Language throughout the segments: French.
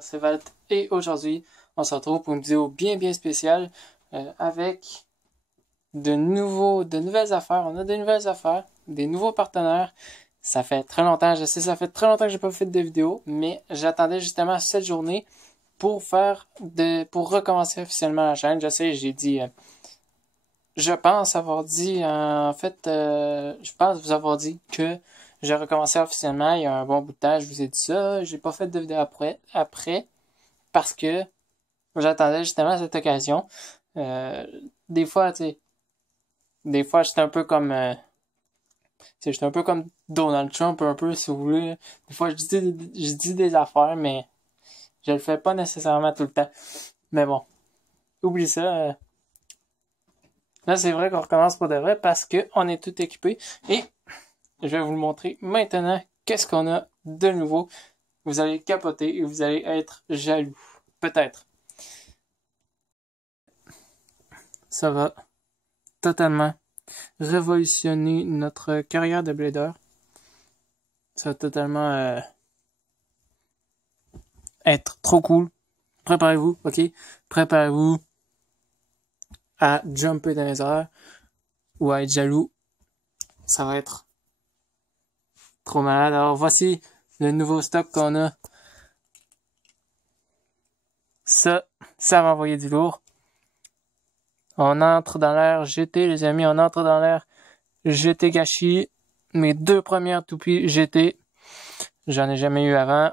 C'est Valt et aujourd'hui, on se retrouve pour une vidéo bien spéciale avec de nouvelles affaires. On a de nouvelles affaires, des nouveaux partenaires. Ça fait très longtemps, je sais, ça fait très longtemps que j'ai pas fait de vidéo, mais j'attendais justement cette journée pour pour recommencer officiellement la chaîne. Je sais, j'ai dit, je pense avoir dit, je pense vous avoir dit que j'ai recommencé officiellement il y a un bon bout de temps. Je vous ai dit ça, j'ai pas fait de vidéo après parce que j'attendais justement cette occasion. Euh, des fois, tu sais, des fois, j'étais un peu comme Donald Trump, un peu, si vous voulez. Des fois, je dis des affaires, mais je le fais pas nécessairement tout le temps. Mais bon, oublie ça. Là, c'est vrai qu'on recommence pour de vrai parce que on est tout équipé. Et je vais vous le montrer maintenant. Qu'est-ce qu'on a de nouveau? Vous allez capoter et vous allez être jaloux. Peut-être. Ça va totalement révolutionner notre carrière de blader. Ça va totalement être trop cool. Préparez-vous, ok? Préparez-vous à jumper dans les airs ou à être jaloux. Ça va être trop malade. Alors voici le nouveau stock qu'on a. Ça va envoyer du lourd. On entre dans l'ère GT, les amis. On entre dans l'ère GT Gachi. Mes deux premières toupies GT. J'en ai jamais eu avant.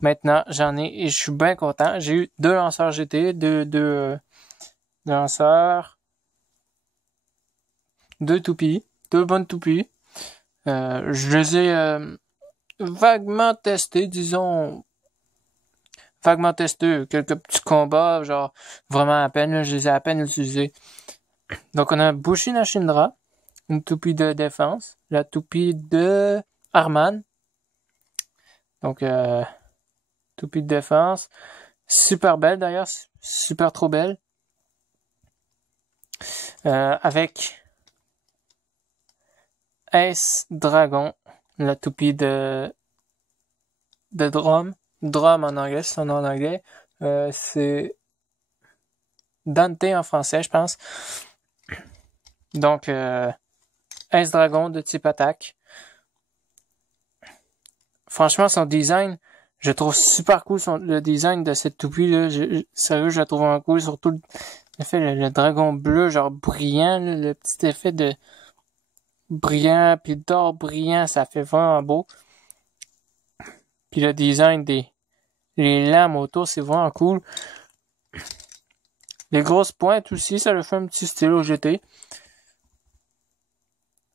Maintenant, j'en ai et je suis bien content. J'ai eu deux lanceurs GT, deux lanceurs, deux toupies, deux bonnes toupies. Je les ai vaguement testés, disons, quelques petits combats, genre vraiment à peine, là, je les ai à peine utilisés. Donc on a Bushin Ashindra, une toupie de défense, la toupie de Arman. Donc toupie de défense, super belle d'ailleurs, super trop belle. Avec Ace Dragon, la toupie de Drum en anglais, c'est son nom en anglais. C'est Dante en français, je pense. Donc, Ace Dragon de type attaque. Franchement, son design, je trouve super cool le design de cette toupie là. Sérieux, je la trouve vraiment cool, surtout le dragon bleu, genre brillant, là, le petit effet de brillant puis d'or brillant, ça fait vraiment beau. Puis le design les lames autour, c'est vraiment cool. Les grosses pointes aussi, ça le fait un petit style au GT.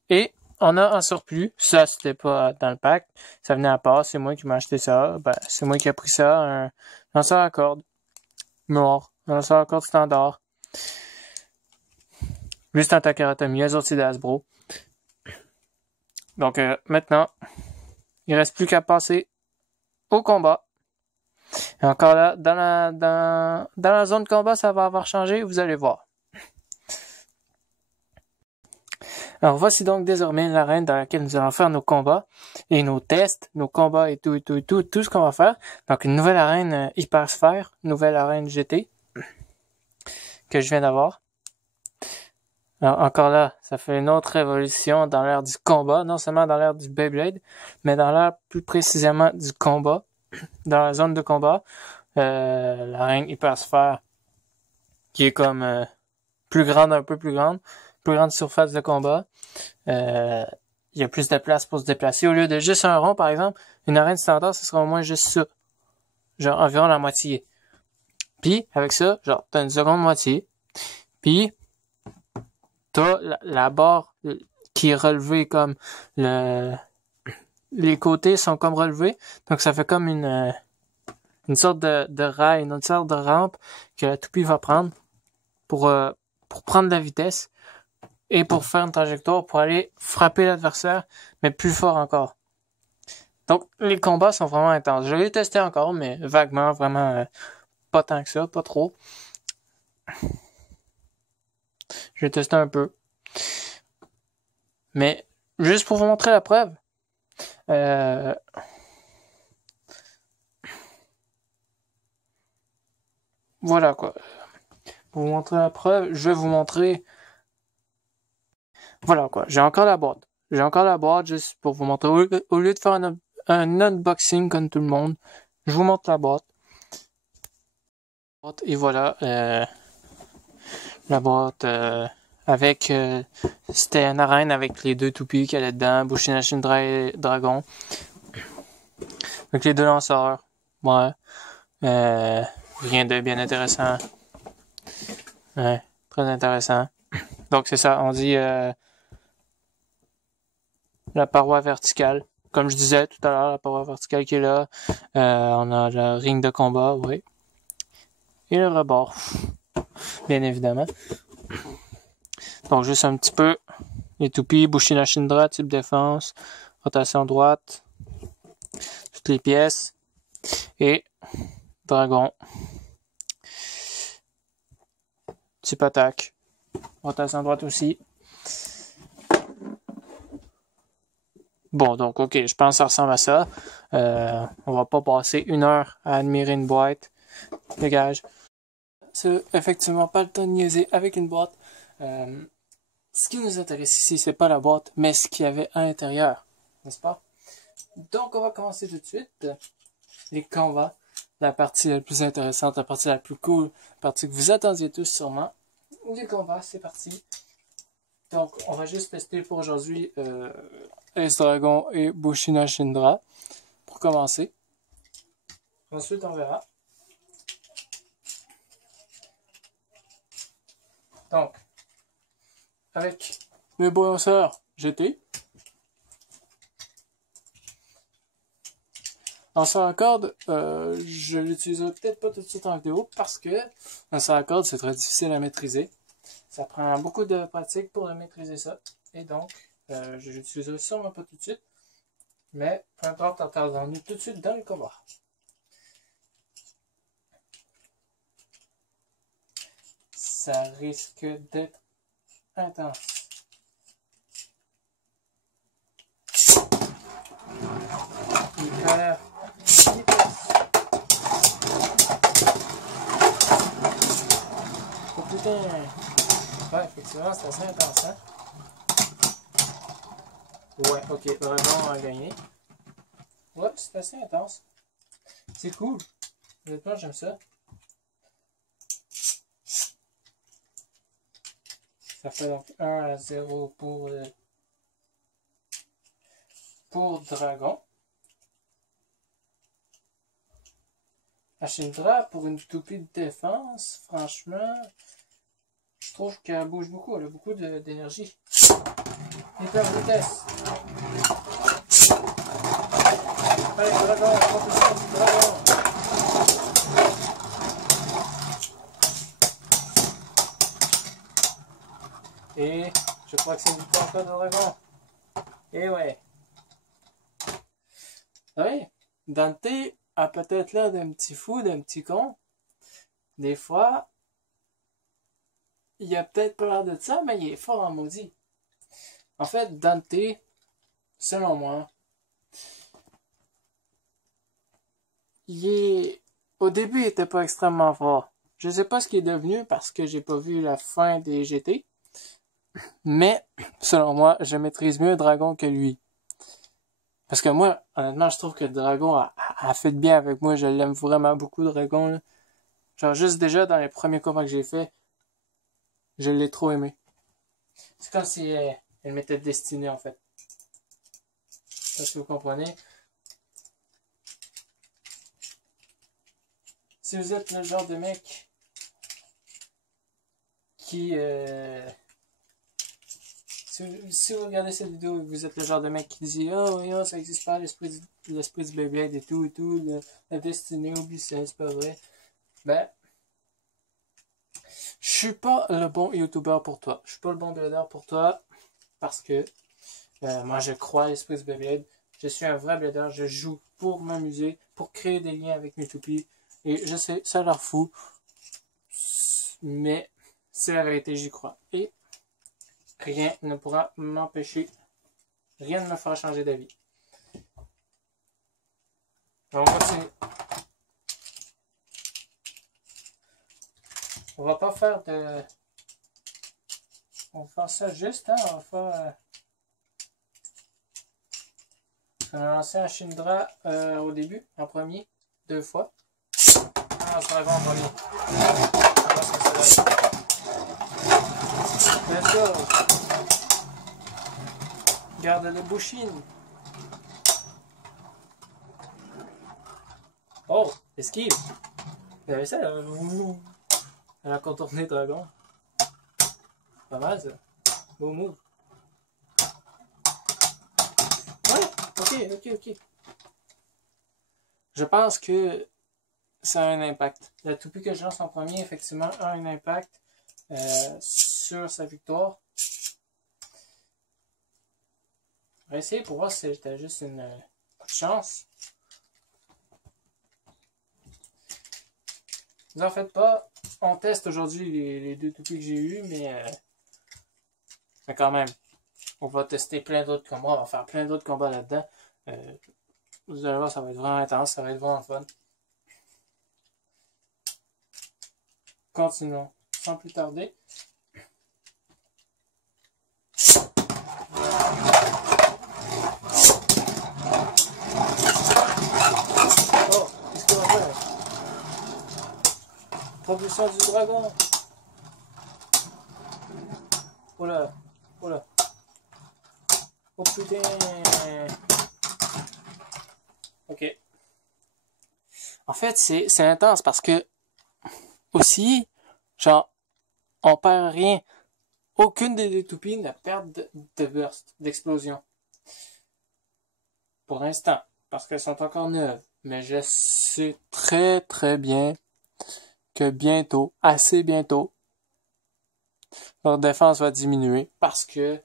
Et on a en surplus, ça c'était pas dans le pack, ça venait à part, c'est moi qui m'ai acheté ça. Ben, c'est moi qui ai pris ça, un lanceur à cordes noir, un lanceur à cordes standard. Juste en Takaratomy, les autres c'est d'Hasbro. Donc maintenant, il reste plus qu'à passer au combat. Et encore là, dans la zone de combat, ça va avoir changé, vous allez voir. Alors voici donc désormais l'arène dans laquelle nous allons faire nos combats et nos tests, nos combats et tout ce qu'on va faire. Donc une nouvelle arène Hypersphère, nouvelle arène GT que je viens d'avoir. Alors encore là, ça fait une autre révolution dans l'ère du combat, non seulement dans l'ère du Beyblade, mais dans l'ère plus précisément du combat, dans la zone de combat. L'arène Hypersphère qui est comme plus grande, un peu plus grande surface de combat. Il y a plus de place pour se déplacer. Au lieu de juste un rond, par exemple, une arène standard, ce sera au moins juste ça. Genre environ la moitié. Puis, avec ça, genre, t'as une seconde moitié. Puis, t'as la barre qui est relevée comme les côtés sont comme relevés. Donc, ça fait comme une sorte de rail, une sorte de rampe que la toupie va prendre pour prendre la vitesse. Et pour faire une trajectoire, pour aller frapper l'adversaire, mais plus fort encore. Donc, les combats sont vraiment intenses. Je l'ai testé encore, mais vaguement, vraiment pas tant que ça, pas trop. Je l'ai testé un peu. Mais, juste pour vous montrer la preuve, voilà quoi. Pour vous montrer la preuve, je vais vous montrer. Voilà quoi, j'ai encore la boîte. J'ai encore la boîte juste pour vous montrer. Au lieu de faire un unboxing comme tout le monde, je vous montre la boîte. Et voilà, la boîte avec... c'était une arène avec les deux toupies qu'il y a dedans, Bushinashin Dragon. Avec les deux lanceurs. Ouais. Rien de bien intéressant. Ouais, très intéressant. Donc c'est ça, on dit la paroi verticale. Comme je disais tout à l'heure, la paroi verticale qui est là. On a le ring de combat, oui. Et le rebord. Bien évidemment. Donc juste un petit peu. Les toupies, Bushinashindra, type défense. Rotation droite. Toutes les pièces. Et dragon. Type attaque. Rotation droite aussi. Bon, donc, ok, je pense que ça ressemble à ça. On va pas passer 1 heure à admirer une boîte. Dégage. C'est effectivement pas le temps de niaiser avec une boîte. Ce qui nous intéresse ici, c'est pas la boîte, mais ce qu'il y avait à l'intérieur. N'est-ce pas? Donc, on va commencer tout de suite. Les combats. La partie la plus intéressante, la partie la plus cool, la partie que vous attendiez tous sûrement. Les combats, c'est parti. Donc, on va juste tester pour aujourd'hui Ace Dragon et Bushinashindra pour commencer. Ensuite, on verra. Donc, avec mes lanceurs GT. Lanceur à corde, je l'utiliserai peut-être pas tout de suite en vidéo parce que lanceur à corde, c'est très difficile à maîtriser. Ça prend beaucoup de pratique pour maîtriser ça. Et donc, je l'utiliserai sûrement pas tout de suite. Mais peu importe, attendons-nous tout de suite dans le combat. Ça risque d'être intense. Voilà. Oh putain! Ouais, effectivement, c'est assez intense, hein? Ouais, ok, vraiment a gagné. Ouais, c'est assez intense. C'est cool. Honnêtement, j'aime ça. Ça fait donc 1-0 pour Dragon. Ashindra, pour une toupie de défense, franchement, je trouve qu'elle bouge beaucoup. Elle a beaucoup d'énergie. Hyper vitesse. Allez, Dragon, propulsion du Dragon. Et je crois que c'est une victoire encore de Dragon. Et ouais. Oui, Dante a peut-être l'air d'un petit fou, d'un petit con. Des fois, il a peut-être pas l'air de ça, mais il est fort en maudit. En fait, Dante, selon moi, au début, il était pas extrêmement fort. Je sais pas ce qu'il est devenu parce que j'ai pas vu la fin des GT. Mais, selon moi, je maîtrise mieux Dragon que lui. Parce que moi, honnêtement, je trouve que Dragon a fait de bien avec moi. Je l'aime vraiment beaucoup, Dragon. Là. Genre, juste déjà, dans les premiers combats que j'ai fait, je l'ai trop aimé. C'est comme si elle m'était destinée, en fait. Je sais pas si vous comprenez. Si vous êtes le genre de mec qui... si vous regardez cette vidéo et que vous êtes le genre de mec qui dit oh, oh ça existe pas l'esprit du Beyblade et tout, la destinée, oublie ça, c'est pas vrai. Ben, je suis pas le bon YouTuber pour toi. Je suis pas le bon blader pour toi parce que moi je crois à l'esprit du Beyblade. Je suis un vrai blader, je joue pour m'amuser, pour créer des liens avec mes toupies. Et je sais, ça a l'air fou, mais c'est la vérité, j'y crois. Et rien ne pourra m'empêcher, rien ne me fera changer d'avis. On continue. On va pas faire de... On va faire ça juste, hein? On va faire... On a lancé un Shindra au début, en premier, 2 fois. Ah, ça va en premier. On va se faire ça. Let's go! Garde le Bushin. Oh, esquive. Vous avez ça? Elle a contourné le dragon. Pas mal ça. Beau move. Ouais, ok. Je pense que ça a un impact. La toupie que je lance en premier, effectivement, a un impact sur sa victoire. On va essayer pour voir si c'était juste une chance. Vous en faites pas. On teste aujourd'hui les 2 toupies que j'ai eues, mais quand même, on va tester plein d'autres combats. On va faire plein d'autres combats là-dedans. Vous allez voir, ça va être vraiment intense, ça va être vraiment fun. Continuons, sans plus tarder. Oh, qu'est-ce qu'on va faire? Propulsion du dragon. Oh là. Oh putain. Ok. En fait, c'est intense parce que aussi, genre, on perd rien. Aucune des 2 toupies ne perd de burst, d'explosion. Pour l'instant, parce qu'elles sont encore neuves. Mais je sais très très bien que bientôt, assez bientôt, leur défense va diminuer parce que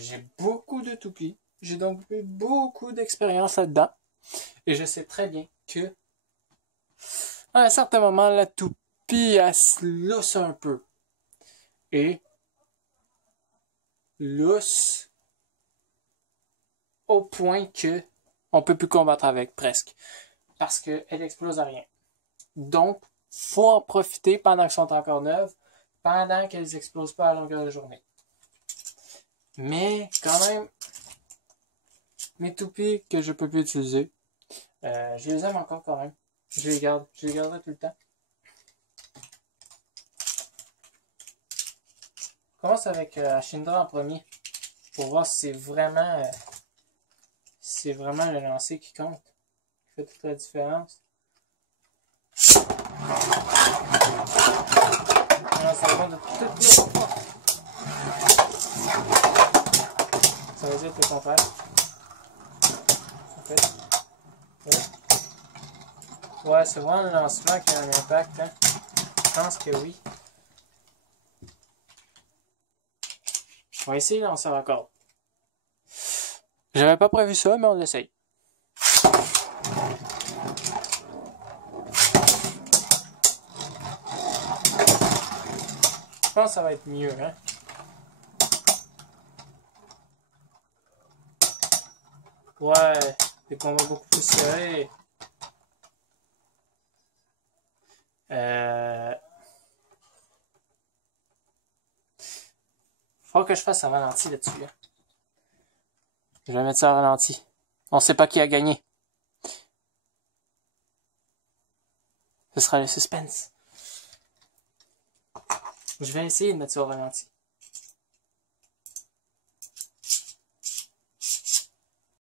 j'ai beaucoup de toupies. J'ai donc eu beaucoup d'expérience là-dedans. Et je sais très bien que à un certain moment, la toupie, elle se lousse un peu. Et lousse au point que on peut plus combattre avec, presque. Parce qu'elle explose à rien. Donc, faut en profiter pendant qu'elles sont encore neuves, pendant qu'elles explosent pas à longueur de journée. Mais, quand même, mes toupies que je peux plus utiliser, je les aime encore quand même. Je les garderai tout le temps. On commence avec Ashindra en premier, pour voir si c'est vraiment le lancer qui compte, qui fait toute la différence. Alors, ça va de toutes les fois. Ça veut dire que le contraire. En fait. Ouais, c'est vraiment le lancement qui a un impact. Hein. Je pense que oui. On va essayer de lancer encore. J'avais pas prévu ça, mais on l'essaye. Je pense que ça va être mieux, hein. Ouais, des combats beaucoup plus serrés. Faut que je fasse un ralenti là-dessus. Hein. Je vais mettre ça à ralenti. On sait pas qui a gagné. Ce sera le suspense. Je vais essayer de mettre ça au ralenti.